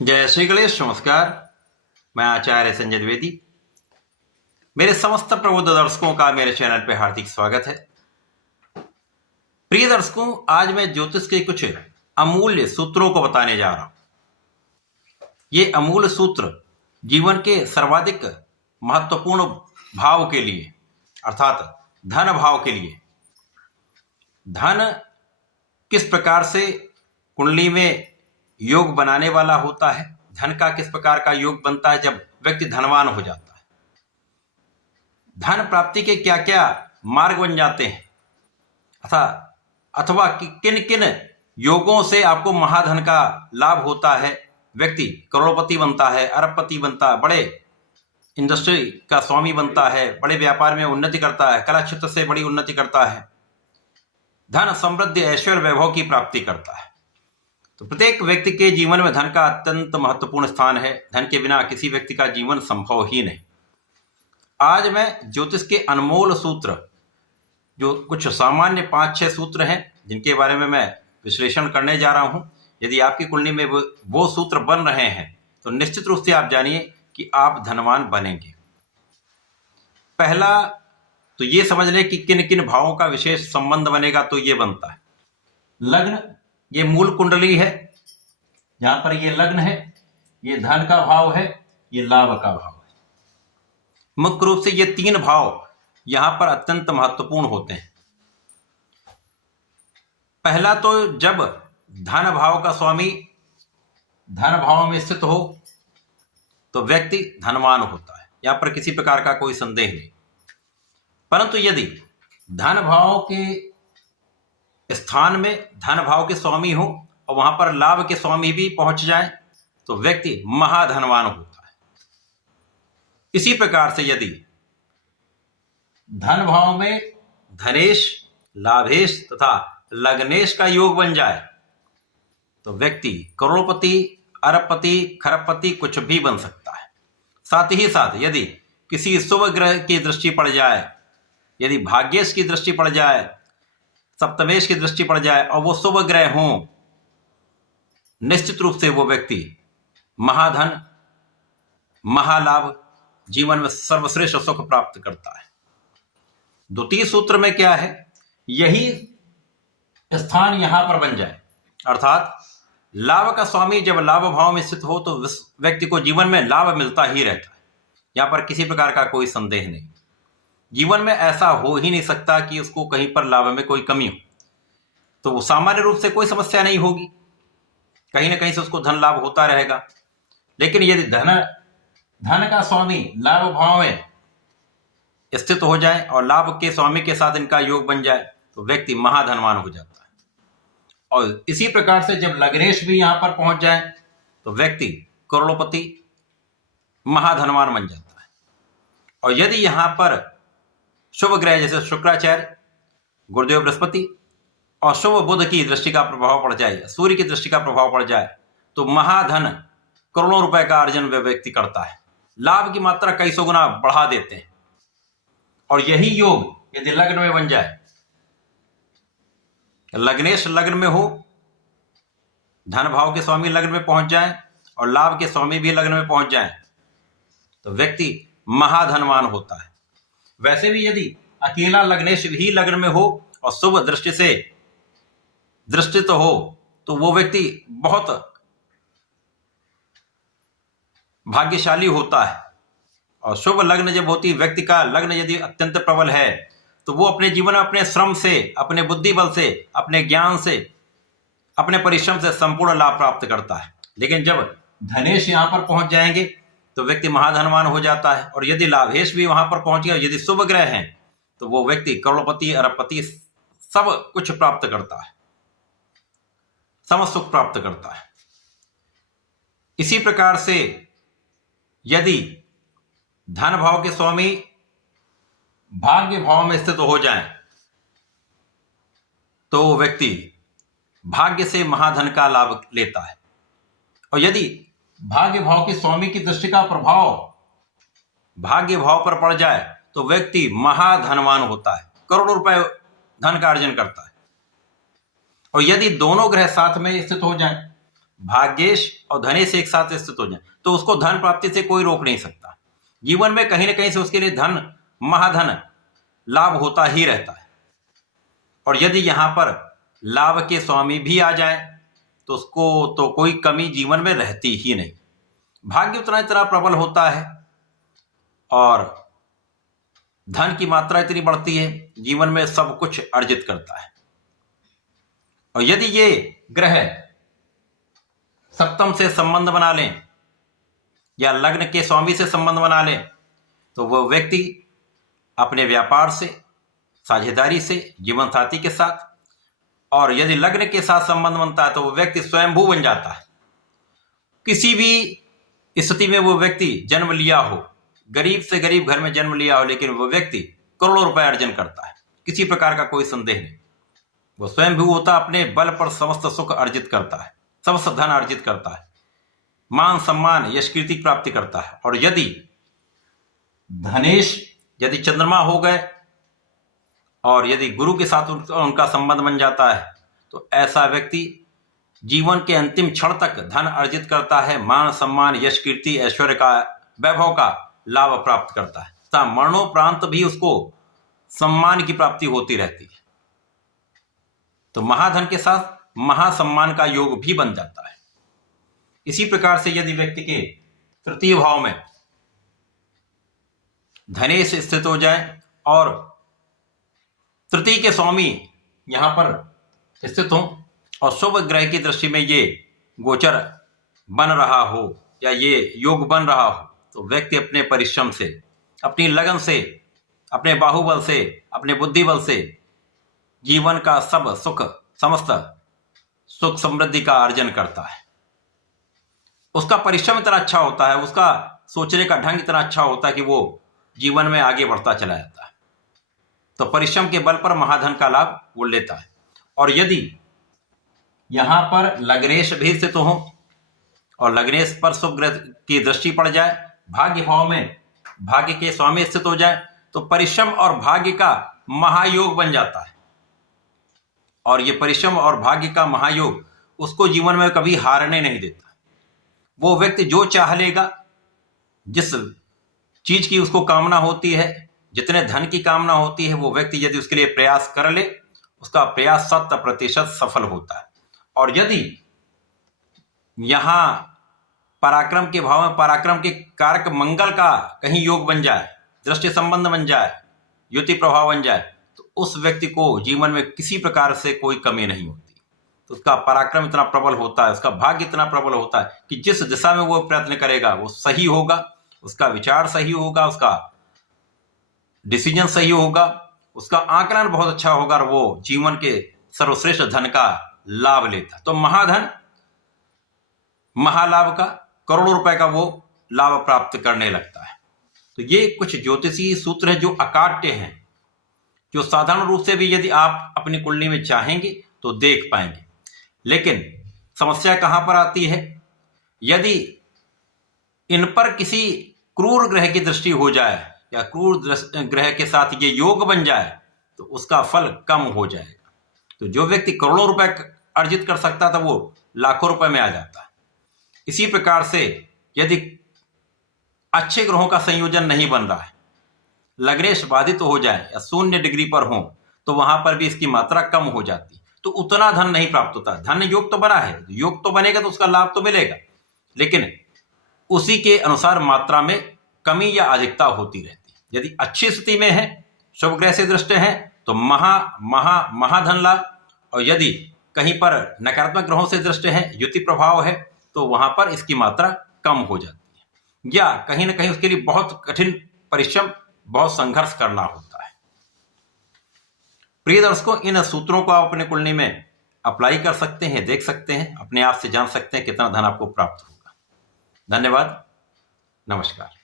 जय श्री गणेश। नमस्कार। मैं आचार्य संजय द्विवेदी। मेरे समस्त प्रबुद्ध दर्शकों का मेरे चैनल पे हार्दिक स्वागत है। प्रिय दर्शकों, आज मैं ज्योतिष के कुछ अमूल्य सूत्रों को बताने जा रहा हूं। ये अमूल्य सूत्र जीवन के सर्वाधिक महत्वपूर्ण भाव के लिए, अर्थात धन भाव के लिए, धन किस प्रकार से कुंडली में योग बनाने वाला होता है, धन का किस प्रकार का योग बनता है जब व्यक्ति धनवान हो जाता है, धन प्राप्ति के क्या क्या मार्ग बन जाते हैं, अथवा किन किन योगों से आपको महाधन का लाभ होता है, व्यक्ति करोड़पति बनता है, अरबपति बनता है, बड़े इंडस्ट्री का स्वामी बनता है, बड़े व्यापार में उन्नति करता है, कला क्षेत्र से बड़ी उन्नति करता है, धन समृद्धि ऐश्वर्य वैभव की प्राप्ति करता है। तो प्रत्येक व्यक्ति के जीवन में धन का अत्यंत महत्वपूर्ण स्थान है। धन के बिना किसी व्यक्ति का जीवन संभव ही नहीं। आज मैं ज्योतिष के अनमोल सूत्र, जो कुछ सामान्य 5-6 सूत्र हैं जिनके बारे में मैं विश्लेषण करने जा रहा हूं। यदि आपकी कुंडली में वो सूत्र बन रहे हैं तो निश्चित रूप से आप जानिए कि आप धनवान बनेंगे। पहला तो ये समझ लें कि किन किन भावों का विशेष संबंध बनेगा। तो ये बनता है लग्न, ये मूल कुंडली है, जहां पर ये लग्न है, ये धन का भाव है, ये लाभ का भाव है। मुख्य रूप से ये 3 भाव यहां पर अत्यंत महत्वपूर्ण होते हैं। पहला तो जब धन भाव का स्वामी धन भाव में स्थित हो तो व्यक्ति धनवान होता है, यहां पर किसी प्रकार का कोई संदेह नहीं। परंतु यदि धन भाव के स्थान में धन भाव के स्वामी हो और वहां पर लाभ के स्वामी भी पहुंच जाए तो व्यक्ति महाधनवान होता है। इसी प्रकार से यदि धन भाव में धनेश, लाभेश तथा लग्नेश का योग बन जाए तो व्यक्ति करोड़पति, अरबपति, खरबपति कुछ भी बन सकता है। साथ ही साथ यदि किसी शुभ ग्रह की दृष्टि पड़ जाए, यदि भाग्येश की दृष्टि पड़ जाए, सप्तमेश की दृष्टि पड़ जाए और वो शुभ ग्रह हों, निश्चित रूप से वो व्यक्ति महाधन, महालाभ, जीवन में सर्वश्रेष्ठ सुख प्राप्त करता है। द्वितीय सूत्र में क्या है, यही स्थान यहां पर बन जाए, अर्थात लाभ का स्वामी जब लाभ भाव में स्थित हो तो व्यक्ति को जीवन में लाभ मिलता ही रहता है। यहां पर किसी प्रकार का कोई संदेह नहीं। जीवन में ऐसा हो ही नहीं सकता कि उसको कहीं पर लाभ में कोई कमी हो, तो वो सामान्य रूप से कोई समस्या नहीं होगी, कहीं ना कहीं से उसको धन लाभ होता रहेगा। लेकिन यदि धन का स्वामी लाभ भाव में स्थित हो जाए और लाभ के स्वामी के साथ इनका योग बन जाए तो व्यक्ति महाधनवान हो जाता है। और इसी प्रकार से जब लग्नेश भी यहां पर पहुंच जाए तो व्यक्ति करोड़पति, महाधनवान बन जाता है। और यदि यहां पर शुभ ग्रह जैसे शुक्राचार्य, गुरुदेव बृहस्पति और शुभ बुध की दृष्टि का प्रभाव पड़ जाए, सूर्य की दृष्टि का प्रभाव पड़ जाए तो महाधन, करोड़ों रुपए का अर्जन वह व्यक्ति करता है। लाभ की मात्रा कई सौ गुना बढ़ा देते हैं। और यही योग यदि लग्न में बन जाए, लग्नेश लग्न में हो, धन भाव के स्वामी लग्न में पहुंच जाए और लाभ के स्वामी भी लग्न में पहुंच जाए तो व्यक्ति महाधनवान होता है। वैसे भी यदि अकेला लग्नेश भी लग्न में हो और शुभ दृष्टि से दृष्टित हो तो वो व्यक्ति बहुत भाग्यशाली होता है। और शुभ लग्न जब होती, व्यक्ति का लग्न यदि अत्यंत प्रबल है तो वो अपने जीवन में अपने श्रम से, अपने बुद्धि बल से, अपने ज्ञान से, अपने परिश्रम से संपूर्ण लाभ प्राप्त करता है। लेकिन जब धनेश यहां पर पहुंच जाएंगे तो व्यक्ति महाधनवान हो जाता है। और यदि लाभेश भी वहां पर पहुंच गया, यदि शुभ ग्रह हैं तो वो व्यक्ति करोड़पति, अरबपति सब कुछ प्राप्त करता है, समस्त सुख प्राप्त करता है। इसी प्रकार से यदि धन भाव के स्वामी भाग्य भाव में स्थित हो जाएं तो वो व्यक्ति भाग्य से महाधन का लाभ लेता है। और यदि भाग्य भाव के स्वामी की दृष्टि का प्रभाव भाग्य भाव पर पड़ जाए तो व्यक्ति महाधनवान होता है, करोड़ों रुपए धन का अर्जन करता है। और यदि दोनों ग्रह साथ में स्थित हो जाएं, भाग्येश और धनेश एक साथ स्थित हो जाए तो उसको धन प्राप्ति से कोई रोक नहीं सकता। जीवन में कहीं ना कहीं से उसके लिए धन, महाधन लाभ होता ही रहता है। और यदि यहां पर लाभ के स्वामी भी आ जाए तो उसको तो कोई कमी जीवन में रहती ही नहीं। भाग्य उतना इतना प्रबल होता है और धन की मात्रा इतनी बढ़ती है, जीवन में सब कुछ अर्जित करता है। और यदि ये ग्रह सप्तम से संबंध बना लें या लग्न के स्वामी से संबंध बना लें तो वह व्यक्ति अपने व्यापार से, साझेदारी से, जीवन साथी के साथ, और यदि लग्न के साथ संबंध बनता है तो वह व्यक्ति स्वयंभू बन जाता है। किसी भी स्थिति में वो व्यक्ति जन्म लिया हो, गरीब से गरीब घर में जन्म लिया हो, लेकिन वो व्यक्ति करोड़ों रुपए अर्जन करता है, किसी प्रकार का कोई संदेह नहीं। वो स्वयंभू होता, अपने बल पर समस्त सुख अर्जित करता है, समस्त धन अर्जित करता है, मान सम्मान यश कीर्ति प्राप्ति करता है। और यदि धनेश, यदि चंद्रमा हो गए और यदि गुरु के साथ उनका संबंध बन जाता है तो ऐसा व्यक्ति जीवन के अंतिम क्षण तक धन अर्जित करता है, मान सम्मान यश कीर्ति ऐश्वर्य का, वैभव का लाभ प्राप्त करता है तथा मरणोपरांत भी उसको सम्मान की प्राप्ति होती रहती है। तो महाधन के साथ महासम्मान का योग भी बन जाता है। इसी प्रकार से यदि व्यक्ति के तृतीय भाव में धनेश स्थित हो जाए और तृतीय के स्वामी यहां पर स्थित हो और शुभ ग्रह की दृष्टि में ये गोचर बन रहा हो या ये योग बन रहा हो तो व्यक्ति अपने परिश्रम से, अपनी लगन से, अपने बाहुबल से, अपने बुद्धिबल से जीवन का सब सुख, समस्त सुख समृद्धि का अर्जन करता है। उसका परिश्रम इतना अच्छा होता है, उसका सोचने का ढंग इतना अच्छा होता है कि वो जीवन में आगे बढ़ता चला जाता है। तो परिश्रम के बल पर महाधन का लाभ वो लेता है। और यदि यहां पर लग्नेश भी स्थित हो और लग्नेश पर शुभ ग्रह की दृष्टि पड़ जाए, भाग्य भाव में भाग्य के स्वामी स्थित हो जाए तो परिश्रम और भाग्य का महायोग बन जाता है। और ये परिश्रम और भाग्य का महायोग उसको जीवन में कभी हारने नहीं देता। वो व्यक्ति जो चाह लेगा, जिस चीज की उसको कामना होती है, जितने धन की कामना होती है, वो व्यक्ति यदि उसके लिए प्रयास कर ले, उसका प्रयास 100% सफल होता है। और यदि यहां पराक्रम के भाव में पराक्रम के कारक मंगल का कहीं योग बन जाए, दृष्टि संबंध बन जाए, युति प्रभाव बन जाए तो उस व्यक्ति को जीवन में किसी प्रकार से कोई कमी नहीं होती। तो उसका पराक्रम इतना प्रबल होता है, उसका भाग्य इतना प्रबल होता है कि जिस दिशा में वो प्रयत्न करेगा वो सही होगा, उसका विचार सही होगा, उसका डिसीजन सही होगा, उसका आकलन बहुत अच्छा होगा और वो जीवन के सर्वश्रेष्ठ धन का लाभ लेता। तो महाधन, महालाभ का, करोड़ों रुपए का वो लाभ प्राप्त करने लगता है। तो ये कुछ ज्योतिषीय सूत्र है जो अकाट्य हैं, जो साधारण रूप से भी यदि आप अपनी कुंडली में चाहेंगे तो देख पाएंगे। लेकिन समस्या कहां पर आती है, यदि इन पर किसी क्रूर ग्रह की दृष्टि हो जाए या क्रूर ग्रह के साथ ये योग बन जाए तो उसका फल कम हो जाएगा। तो जो व्यक्ति करोड़ों रुपए अर्जित कर सकता था वो लाखों रुपए में आ जाता है। इसी प्रकार से यदि अच्छे ग्रहों का संयोजन नहीं बन रहा है, लग्नेश बाधित तो हो जाए या 0 डिग्री पर हो तो वहां पर भी इसकी मात्रा कम हो जाती, तो उतना धन नहीं प्राप्त होता। धन योग तो बना है, योग तो बनेगा तो उसका लाभ तो मिलेगा, लेकिन उसी के अनुसार मात्रा में कमी या अधिकता होती रहती है। यदि अच्छी स्थिति में है, शुभ ग्रह से दृष्टि है तो महाधन लाभ, और यदि कहीं पर नकारात्मक ग्रहों से दृष्टि है, युति प्रभाव है, तो वहां पर इसकी मात्रा कम हो जाती है या कहीं ना कहीं उसके लिए बहुत कठिन परिश्रम, बहुत संघर्ष करना होता है। प्रिय दर्शकों, इन सूत्रों को आप अपने कुंडली में अप्लाई कर सकते हैं, देख सकते हैं, अपने आप से जान सकते हैं कितना धन आपको प्राप्त होगा। धन्यवाद, नमस्कार।